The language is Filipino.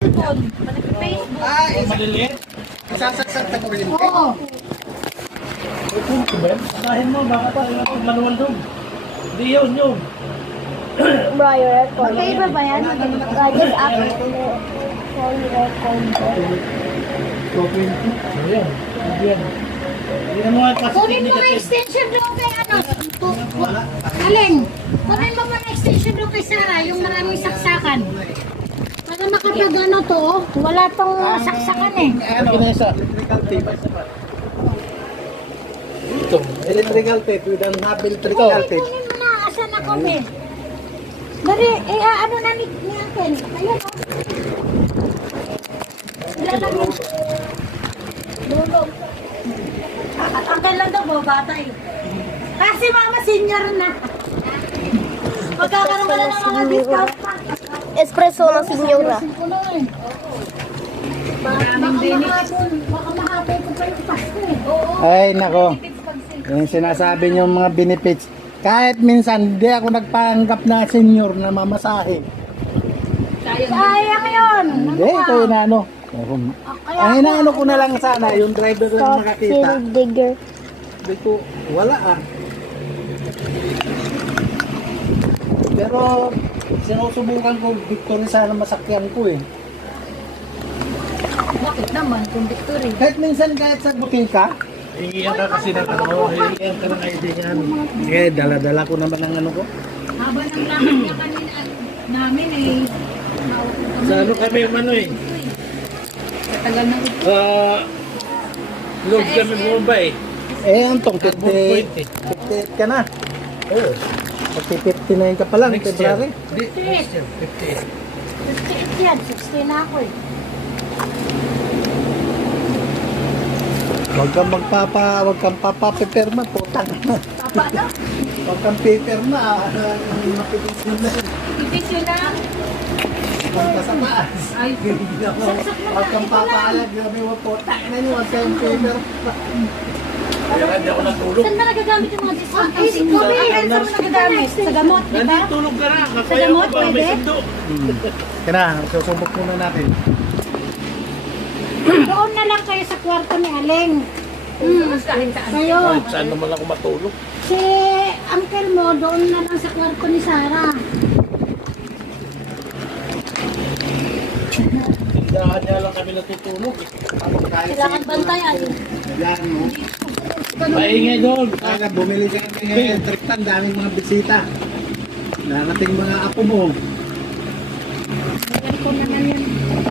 Facebook. Maliliit? Sasaksak sa kuryente? Oo. Ito ba? Anahin mo, baka tayo ang manual doon. Hindi yun. Briar record. Magkaiba ba yan? Guys, after for record. Ayan. Ayan. Hindi na mo nga kasi Kunin mo ang extension doon kay ano? Alin? Kunin mo ang extension doon kay Sarah, yung maraming saksakan. Para makapag ano to, wala tong saksakan eh. Ano? Electrical tape. Ito. Electrical tape. We don't have electrical tape. Kunin mo na, asan ako eh? Dari, ano na ni Uncle? Ayun o. Ilalagyan. Dulo. Uncle lang daw, bata eh. Kasi mama senior na. Magkakaroon ka na ng mga discount pa. Espresso na signora. Baka mahapon ko pa yung Pasko eh. Oo. Ay, nako. Yung sinasabi niyo mga benefits. Kahit minsan, hindi ako nagpanggap na senior na mamasahe. Sayang yun. Hindi, ito yung ano. Ang inaano ko na lang sana, yung driver lang makakita. Steel digger. Hindi ko, wala Pero, sinusubukan ko, victory sana masakyan ko eh. Bakit naman kung victory? Kahit minsan, kahit sa butika, Hingihan ka kasi ng ano, hingihan ka ng ID niyan. dala-dala ko naman ang ano ko. Haba ng lakad niya kanina namin eh. Sa ano kami ano eh. Katagal na ito. Log kami bumaba eh. Antong, 4.20. 58 ka na. Oo. 59 ka pa lang, Next year. February. Hindi, next year. 58. 58 yan, 60 na ako eh. Huwag kang huwag kang papapipirma, putang. Papa na? Huwag kang pipirma, mapipisyon na. Ipisyo na. Huwag ka sa taas. Ay, Huwag kang papaalag, grabe mo putang na niyo, huwag kang pipirma. Kaya hindi ako natulog. saan ba nagagamit yung mga discount? Ay, si Kobe, saan mo nagagamit? Sa gamot, di ba? Nandito tulog ka na. Sa Kaya gamot, ko ba? May pwede? sundo. Kaya na, susubok muna natin. Doon na lang kayo sa kwarto ni Aleng. Kayo. Ay, saan naman ako matulog? Si uncle mo, doon na lang sa kwarto ni Sarah. Tindahan niya lang kami natutulog. Kailangan bantayan. Yan, no? Maingay doon. Kaya bumili ka ng electric fan, daming mga bisita. Narating mga apo mo. Ayan ko na yan.